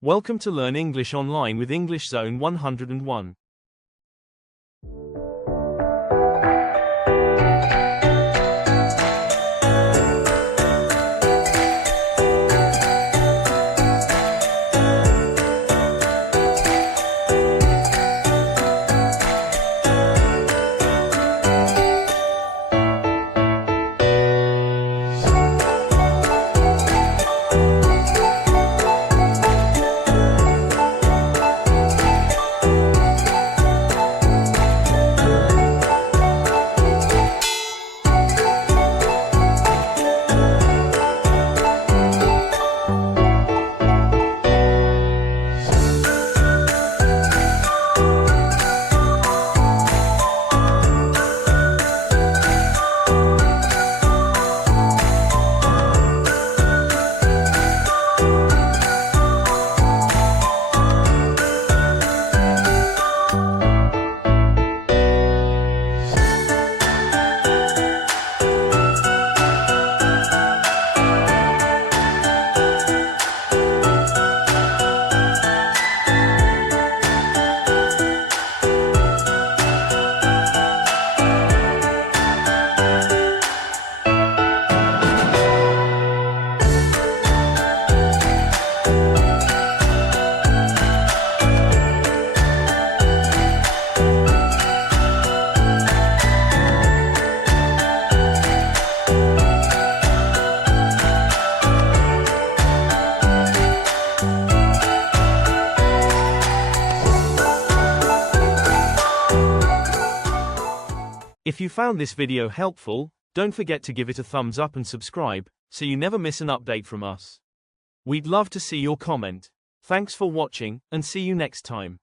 Welcome to Learn English Online with English Zone 101. If you found this video helpful, don't forget to give it a thumbs up and subscribe, so you never miss an update from us. We'd love to see your comment. Thanks for watching, and see you next time.